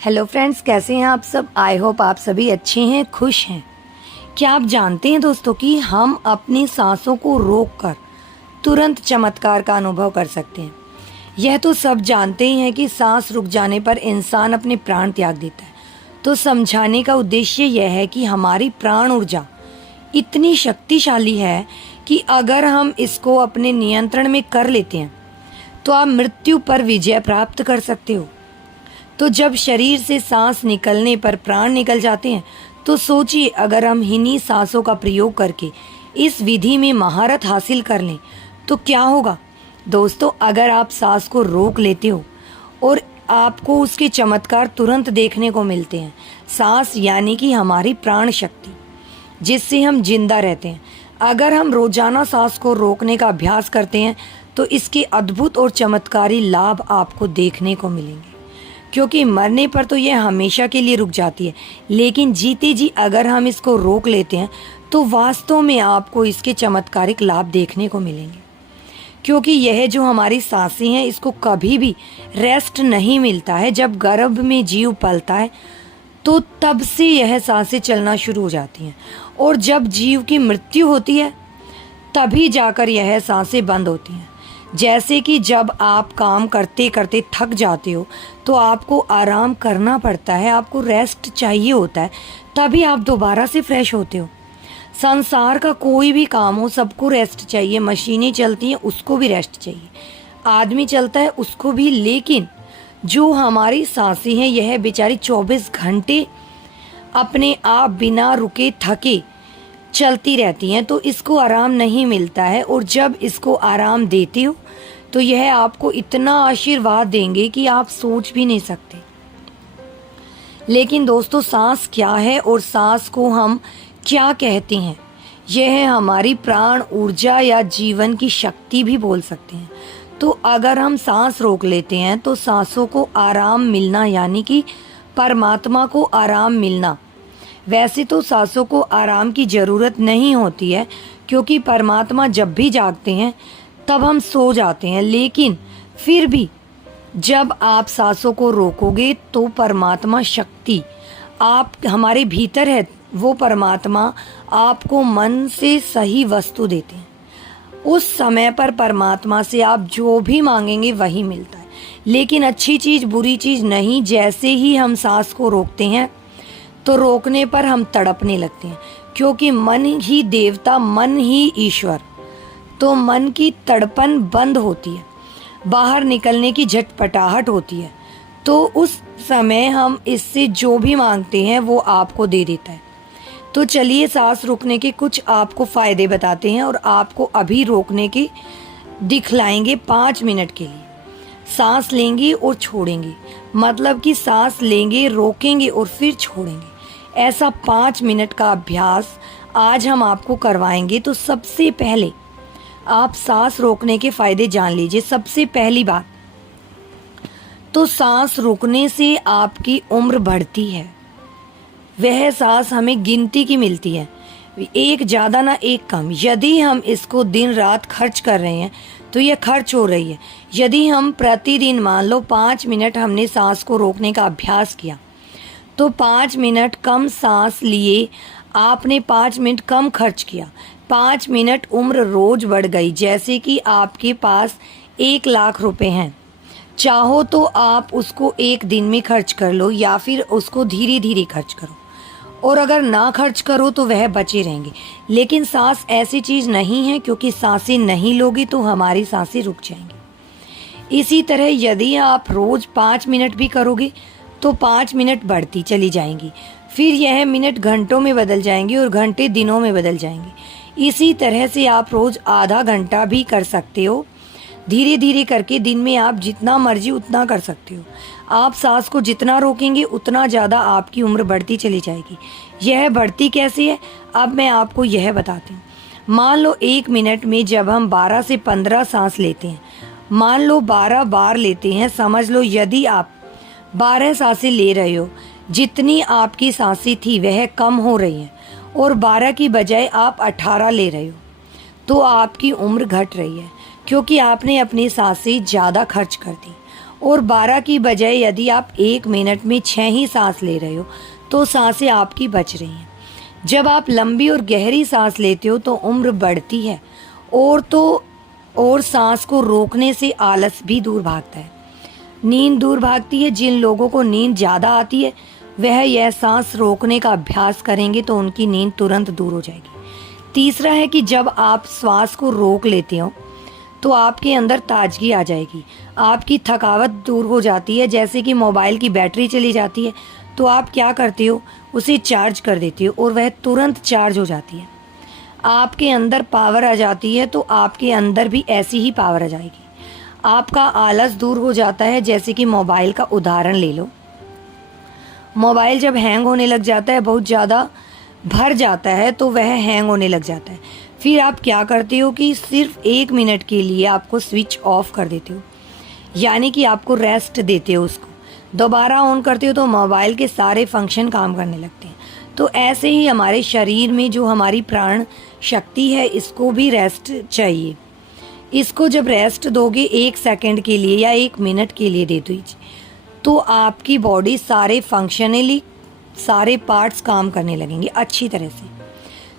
Hello friends, कैसे हैं आप सब। आई होप आप सभी अच्छे हैं, खुश हैं। क्या आप जानते हैं दोस्तों कि हम अपनी सांसों को रोककर तुरंत चमत्कार का अनुभव कर सकते हैं। यह तो सब जानते ही हैं कि सांस रुक जाने पर इंसान अपने प्राण त्याग देता है। तो समझाने का उद्देश्य यह है कि हमारी प्राण ऊर्जा इतनी शक्तिशाली है कि अगर हम इसको अपने नियंत्रण में कर लेते हैं तो आप मृत्यु पर विजय प्राप्त कर सकते हो। तो जब शरीर से सांस निकलने पर प्राण निकल जाते हैं तो सोचिए, अगर हम इन्हीं सांसों का प्रयोग करके इस विधि में महारत हासिल कर लें तो क्या होगा। दोस्तों, अगर आप सांस को रोक लेते हो और आपको उसके चमत्कार तुरंत देखने को मिलते हैं। सांस यानी कि हमारी प्राण शक्ति, जिससे हम जिंदा रहते हैं। अगर हम रोजाना सांस को रोकने का अभ्यास करते हैं तो इसके अद्भुत और चमत्कारी लाभ आपको देखने को मिलेंगे। क्योंकि मरने पर तो यह हमेशा के लिए रुक जाती है, लेकिन जीते जी अगर हम इसको रोक लेते हैं तो वास्तव में आपको इसके चमत्कारिक लाभ देखने को मिलेंगे। क्योंकि यह जो हमारी सांसें हैं, इसको कभी भी रेस्ट नहीं मिलता है। जब गर्भ में जीव पलता है तो तब से यह सांसें चलना शुरू हो जाती हैं, और जब जीव की मृत्यु होती है तभी जाकर यह सांसें बंद होती हैं। जैसे कि जब आप काम करते करते थक जाते हो तो आपको आराम करना पड़ता है, आपको रेस्ट चाहिए होता है, तभी आप दोबारा से फ्रेश होते हो। संसार का कोई भी काम हो, सबको रेस्ट चाहिए। मशीनें चलती हैं, उसको भी रेस्ट चाहिए। आदमी चलता है, उसको भी। लेकिन जो हमारी सांसें हैं, यह बेचारी 24 घंटे अपने आप बिना रुके थके चलती रहती हैं, तो इसको आराम नहीं मिलता है। और जब इसको आराम देते हो तो यह आपको इतना आशीर्वाद देंगे कि आप सोच भी नहीं सकते। लेकिन दोस्तों, सांस क्या है और सांस को हम क्या कहते हैं? यह हमारी प्राण ऊर्जा या जीवन की शक्ति भी बोल सकते हैं। तो अगर हम सांस रोक लेते हैं तो सांसों को आराम मिलना, यानी कि परमात्मा को आराम मिलना। वैसे तो सांसों को आराम की ज़रूरत नहीं होती है, क्योंकि परमात्मा जब भी जागते हैं तब हम सो जाते हैं। लेकिन फिर भी जब आप सांसों को रोकोगे तो परमात्मा शक्ति आप हमारे भीतर है, वो परमात्मा आपको मन से सही वस्तु देते हैं। उस समय पर परमात्मा से आप जो भी मांगेंगे वही मिलता है। लेकिन अच्छी चीज़ बुरी चीज़ नहीं। जैसे ही हम सांस को रोकते हैं तो रोकने पर हम तड़पने लगते हैं, क्योंकि मन ही देवता, मन ही ईश्वर। तो मन की तड़पन बंद होती है, बाहर निकलने की झटपटाहट होती है। तो उस समय हम इससे जो भी मांगते हैं वो आपको दे देता है। तो चलिए सांस रोकने के कुछ आपको फ़ायदे बताते हैं, और आपको अभी रोकने के दिखलाएंगे 5 मिनट के लिए। सांस लेंगे और छोड़ेंगे, मतलब कि सांस लेंगे, रोकेंगे और फिर छोड़ेंगे। ऐसा 5 मिनट का अभ्यास आज हम आपको करवाएंगे। तो सबसे पहले आप सांस रोकने के फायदे जान लीजिए। सबसे पहली बात तो सांस रोकने से आपकी उम्र बढ़ती है। वह सांस हमें गिनती की मिलती है, एक ज़्यादा ना एक कम। यदि हम इसको दिन रात खर्च कर रहे हैं तो यह खर्च हो रही है। यदि हम प्रतिदिन मान लो 5 मिनट हमने सांस को रोकने का अभ्यास किया तो 5 मिनट कम सांस लिए, आपने 5 मिनट कम खर्च किया, 5 मिनट उम्र रोज बढ़ गई। जैसे कि आपके पास 1 लाख रुपए हैं, चाहो तो आप उसको एक दिन में खर्च कर लो, या फिर उसको धीरे धीरे खर्च करो, और अगर ना खर्च करो तो वह बचे रहेंगे। लेकिन सांस ऐसी चीज़ नहीं है, क्योंकि सांसें नहीं लोगी तो हमारी सांसें रुक जाएंगी। इसी तरह यदि आप रोज़ 5 मिनट भी करोगे तो 5 मिनट बढ़ती चली जाएंगी, फिर यह मिनट घंटों में बदल जाएंगे और घंटे दिनों में बदल जाएंगे। इसी तरह से आप रोज़ आधा घंटा भी कर सकते हो। धीरे धीरे करके दिन में आप जितना मर्जी उतना कर सकते हो। आप सांस को जितना रोकेंगे उतना ज़्यादा आपकी उम्र बढ़ती चली जाएगी। यह बढ़ती कैसे है, अब मैं आपको यह बताती हूँ। मान लो 1 मिनट में जब हम 12 से 15 सांस लेते हैं, मान लो 12 बार लेते हैं, समझ लो यदि आप 12 सांसें ले रहे हो, जितनी आपकी सांसें थी वह कम हो रही हैं, और 12 की बजाय आप 18 ले रहे हो, तो आपकी उम्र घट रही है, क्योंकि आपने अपनी सांसें ज़्यादा खर्च कर दी। और 12 की बजाय यदि आप 1 मिनट में 6 ही सांस ले रहे हो तो सांसें आपकी बच रही हैं। जब आप लंबी और गहरी सांस लेते हो तो उम्र बढ़ती है और सांस को रोकने से आलस भी दूर भागता है, नींद दूर भागती है। जिन लोगों को नींद ज़्यादा आती है वह यह सांस रोकने का अभ्यास करेंगे तो उनकी नींद तुरंत दूर हो जाएगी। तीसरा है कि जब आप श्वास को रोक लेते हो तो आपके अंदर ताजगी आ जाएगी, आपकी थकावट दूर हो जाती है। जैसे कि मोबाइल की बैटरी चली जाती है तो आप क्या करते हो, उसे चार्ज कर देते हो और वह तुरंत चार्ज हो जाती है। आपके अंदर पावर आ जाती है तो आपके अंदर भी ऐसी ही पावर आ जाएगी। आपका आलस दूर हो जाता है। जैसे कि मोबाइल का उदाहरण ले लो, मोबाइल जब हैंग होने लग जाता है, बहुत ज़्यादा भर जाता है तो वह हैंग होने लग जाता है। फिर आप क्या करते हो कि सिर्फ 1 मिनट के लिए आपको स्विच ऑफ कर देते हो, यानी कि आपको रेस्ट देते हो। उसको दोबारा ऑन करते हो तो मोबाइल के सारे फंक्शन काम करने लगते हैं। तो ऐसे ही हमारे शरीर में जो हमारी प्राण शक्ति है, इसको भी रेस्ट चाहिए। इसको जब रेस्ट दोगे 1 सेकंड के लिए या 1 मिनट के लिए दे दीजिए तो आपकी बॉडी सारे फंक्शनली सारे पार्ट्स काम करने लगेंगे अच्छी तरह से।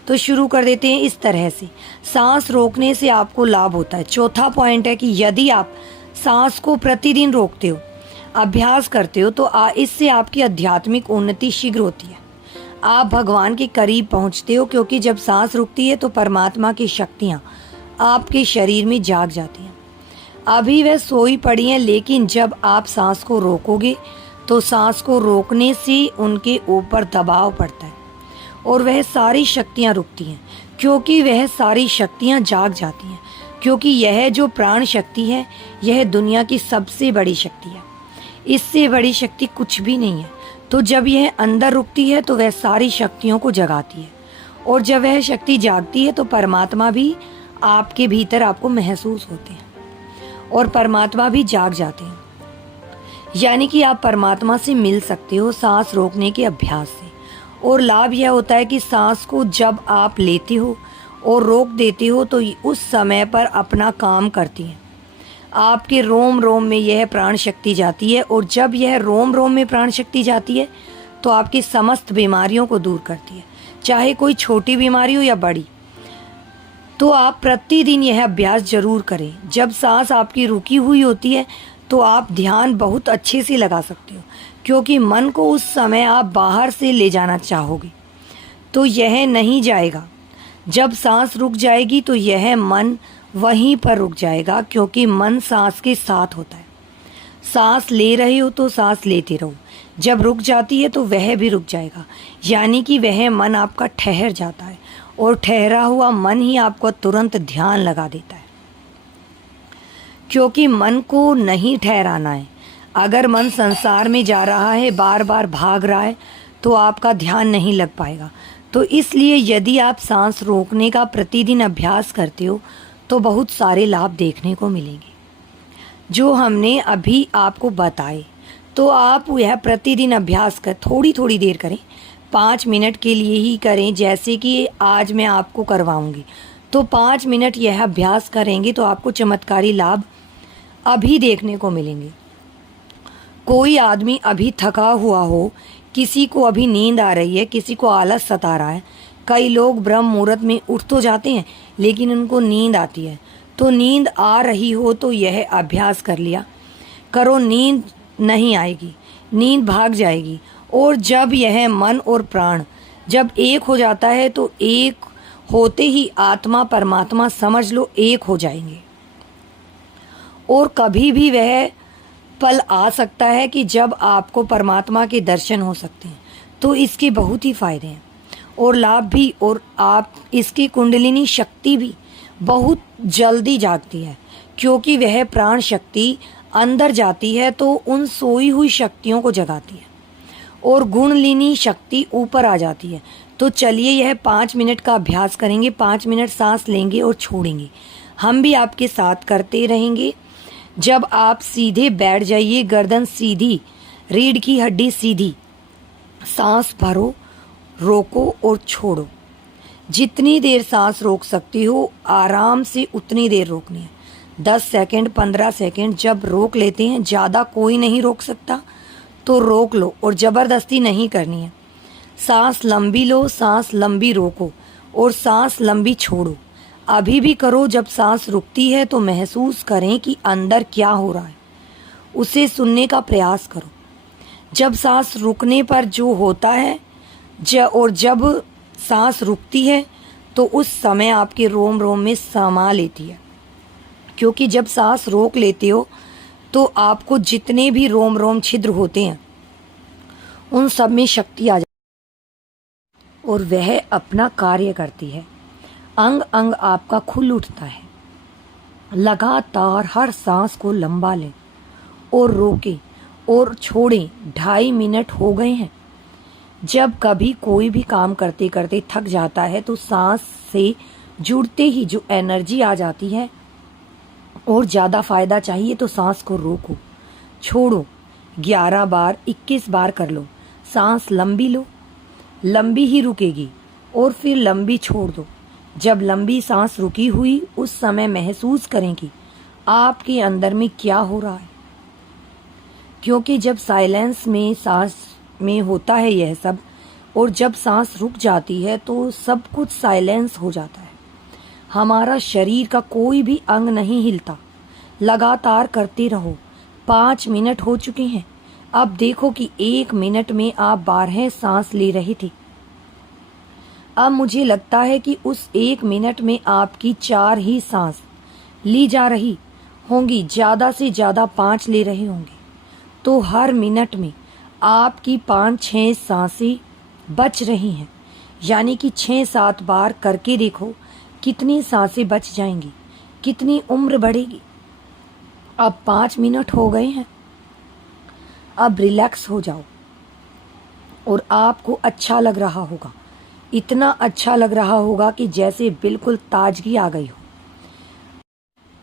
तो शुरू कर देते हैं इस तरह से। सांस रोकने से आपको लाभ होता है। चौथा पॉइंट है कि यदि आप सांस को प्रतिदिन रोकते हो, अभ्यास करते हो तो इससे आपकी आध्यात्मिक उन्नति शीघ्र होती है। आप भगवान के करीब पहुंचते हो, क्योंकि जब सांस रुकती है तो परमात्मा की शक्तियां आपके शरीर में जाग जाती हैं। अभी वह सोई पड़ी हैं, लेकिन जब आप सांस को रोकोगे तो सांस को रोकने से उनके ऊपर दबाव पड़ता है और वह सारी शक्तियां रुकती हैं, क्योंकि वह सारी शक्तियां जाग जाती हैं। क्योंकि यह जो प्राण शक्ति है, यह दुनिया की सबसे बड़ी शक्ति है। इससे बड़ी शक्ति कुछ भी नहीं है। तो जब यह अंदर रुकती है तो वह सारी शक्तियों को जगाती है, और जब वह शक्ति जागती है तो परमात्मा भी आपके भीतर आपको महसूस होते हैं और परमात्मा भी जाग जाते हैं। यानी कि आप परमात्मा से मिल सकते हो सांस रोकने के अभ्यास से। और लाभ यह होता है कि सांस को जब आप लेते हो और रोक देते हो तो उस समय पर अपना काम करती है। आपके रोम रोम में यह प्राण शक्ति जाती है, और जब यह रोम रोम में प्राण शक्ति जाती है तो आपकी समस्त बीमारियों को दूर करती है, चाहे कोई छोटी बीमारी हो या बड़ी। तो आप प्रतिदिन यह अभ्यास जरूर करें। जब सांस आपकी रुकी हुई होती है तो आप ध्यान बहुत अच्छे से लगा सकते हो, क्योंकि मन को उस समय आप बाहर से ले जाना चाहोगे तो यह नहीं जाएगा। जब सांस रुक जाएगी तो यह मन वहीं पर रुक जाएगा, क्योंकि मन सांस के साथ होता है। सांस ले रहे हो तो सांस लेते रहो, जब रुक जाती है तो वह भी रुक जाएगा, यानी कि वह मन आपका ठहर जाता है, और ठहरा हुआ मन ही आपको तुरंत ध्यान लगा देता है। क्योंकि मन को नहीं ठहराना है। अगर मन संसार में जा रहा है, बार बार भाग रहा है, तो आपका ध्यान नहीं लग पाएगा। तो इसलिए यदि आप सांस रोकने का प्रतिदिन अभ्यास करते हो तो बहुत सारे लाभ देखने को मिलेंगे जो हमने अभी आपको बताए। तो आप यह प्रतिदिन अभ्यास कर थोड़ी थोड़ी देर करें, 5 मिनट के लिए ही करें। जैसे कि आज मैं आपको करवाऊंगी तो 5 मिनट यह अभ्यास करेंगे तो आपको चमत्कारी लाभ अभी देखने को मिलेंगे। कोई आदमी अभी थका हुआ हो, किसी को अभी नींद आ रही है, किसी को आलस सता रहा है। कई लोग ब्रह्म मुहूर्त में उठ तो जाते हैं लेकिन उनको नींद आती है। तो नींद आ रही हो तो यह अभ्यास कर लिया करो, नींद नहीं आएगी, नींद भाग जाएगी। और जब यह मन और प्राण जब एक हो जाता है तो एक होते ही आत्मा परमात्मा समझ लो एक हो जाएंगे। और कभी भी वह पल आ सकता है कि जब आपको परमात्मा के दर्शन हो सकते हैं। तो इसके बहुत ही फायदे हैं और लाभ भी, और आप इसकी कुंडलिनी शक्ति भी बहुत जल्दी जागती है, क्योंकि वह प्राण शक्ति अंदर जाती है तो उन सोई हुई शक्तियों को जगाती है, और गुणलिनी शक्ति ऊपर आ जाती है। तो चलिए यह 5 मिनट का अभ्यास करेंगे। 5 मिनट सांस लेंगे और छोड़ेंगे। हम भी आपके साथ करते रहेंगे। जब आप सीधे बैठ जाइए, गर्दन सीधी, रीढ़ की हड्डी सीधी, सांस भरो, रोको और छोड़ो। जितनी देर सांस रोक सकती हो आराम से उतनी देर रोकनी है। 10 सेकंड 15 सेकंड जब रोक लेते हैं, ज़्यादा कोई नहीं रोक सकता, तो रोक लो और ज़बरदस्ती नहीं करनी है। सांस लंबी लो, सांस लंबी रोको और सांस लंबी छोड़ो। अभी भी करो। जब सांस रुकती है तो महसूस करें कि अंदर क्या हो रहा है, उसे सुनने का प्रयास करो। जब सांस रुकने पर जो होता है और जब सांस रुकती है तो उस समय आपके रोम रोम में समा लेती है, क्योंकि जब सांस रोक लेते हो तो आपको जितने भी रोम रोम छिद्र होते हैं उन सब में शक्ति आ जाती है और वह अपना कार्य करती है। अंग अंग आपका खुल उठता है। लगातार हर सांस को लंबा लें और रोकें और छोड़ें। 2.5 मिनट हो गए हैं। जब कभी कोई भी काम करते करते थक जाता है तो सांस से जुड़ते ही जो एनर्जी आ जाती है और ज़्यादा फायदा चाहिए तो सांस को रोको, छोड़ो। 11 बार 21 बार कर लो। सांस लंबी लो, लंबी ही रुकेगी और फिर लंबी छोड़ दो। जब लंबी सांस रुकी हुई उस समय महसूस करें कि आपके अंदर में क्या हो रहा है, क्योंकि जब साइलेंस में सांस में होता है यह सब, और जब सांस रुक जाती है तो सब कुछ साइलेंस हो जाता है। हमारा शरीर का कोई भी अंग नहीं हिलता। लगातार करते रहो। 5 मिनट हो चुके हैं। अब देखो कि 1 मिनट में आप 12 सांस ले रहे थे। अब मुझे लगता है कि उस 1 मिनट में आपकी 4 ही सांस ली जा रही होंगी, ज़्यादा से ज़्यादा 5 ले रहे होंगे। तो हर मिनट में आपकी 5-6 सांसें बच रही हैं, यानी कि 6-7 बार करके देखो कितनी सांसें बच जाएंगी, कितनी उम्र बढ़ेगी। अब 5 मिनट हो गए हैं। अब रिलैक्स हो जाओ और आपको अच्छा लग रहा होगा। इतना अच्छा लग रहा होगा कि जैसे बिल्कुल ताजगी आ गई हो।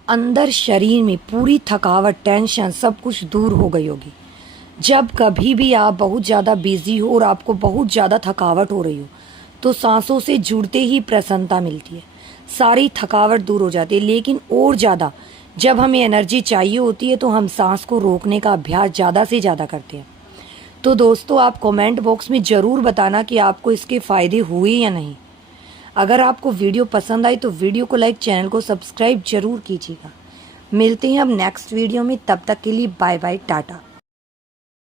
अंदर शरीर में पूरी थकावट, टेंशन सब कुछ दूर हो गई होगी। जब कभी भी आप बहुत ज़्यादा बिजी हो और आपको बहुत ज़्यादा थकावट हो रही हो तो सांसों से जुड़ते ही प्रसन्नता मिलती है, सारी थकावट दूर हो जाती है। लेकिन और ज़्यादा जब हमें एनर्जी चाहिए होती है तो हम सांस को रोकने का अभ्यास ज़्यादा से ज़्यादा करते हैं। तो दोस्तों, आप कमेंट बॉक्स में ज़रूर बताना कि आपको इसके फ़ायदे हुए या नहीं। अगर आपको वीडियो पसंद आई तो वीडियो को लाइक, चैनल को सब्सक्राइब जरूर कीजिएगा। मिलते हैं अब नेक्स्ट वीडियो में। तब तक के लिए बाय बाय, टाटा।